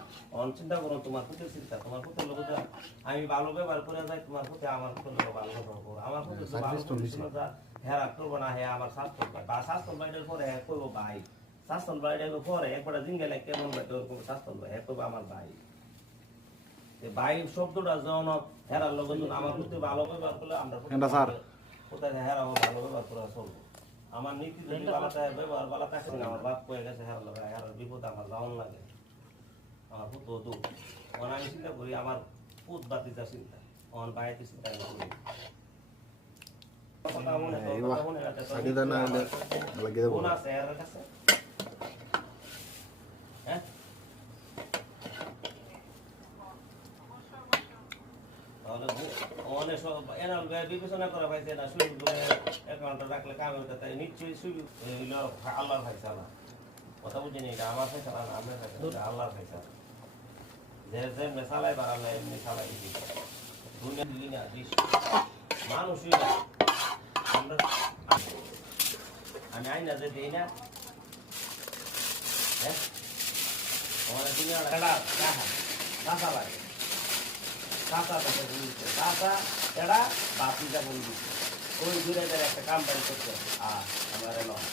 না। চিন্তা করো তোমার প্রতি চিন্তা, তোমার প্রতি লোক আমি ভালো ব্যবহার করে যাই, তোমার প্রতি আমার প্রতি লোক ভালো ব্যবহার করো, আমার প্রতি হেরা করবো না, হ্যাঁ আমার শাস্ত্র বা শাস্ত্র বাইরের পরে হ্যাঁ করবো ভাই, শাস্ত্র বাইরের পরে একবার জিঙ্গেলে কেমন বাইতে ওরকম শাস্ত্র হ্যাঁ করবো আমার ভাই। ভাই শব্দটা যখন হেরার লোক আমার প্রতি ভালো ব্যবহার করলে আমরা কোথায় হেরা ভালো ব্যবহার করে চলবো। আমার নীতি যদি বালাটা ব্যবহার বালাটা আসলে আমার বাপ কয়ে গেছে হেরার লোক হেরার বিপদ আমার যাওয়ান লাগে, আমার পুত দু আমি চিন্তা করি আমার পুত বাতিটা চিন্তা আমার বাইরে চিন্তা আমি করি। বিবেচনা করা পাইছে না, সুযোগ অ্যাকাউন্টে রাখলে কাম হইতে তাই নিশ্চয়ই সুযোগ আল্লাহর ফাইসালা। কথা বুঝিনি, এটা আমার ফাইসালা না, আমার ফাইসালা আল্লাহর ফাইসালা। যে যেমনি চালাই বাড়ালে এমনি চালাই দুনিয়া দিলি না মানুষই না। আমি আইনা যে দিই না, হ্যাঁ আমাদের দুনিয়াটা কাঁচা লাগে, কাঁচা থাকে বলছে কাঁচা এরা বাতিটা বলে দিচ্ছে ওই দূরে একটা কাম বাড়ি করতে আমার নয়।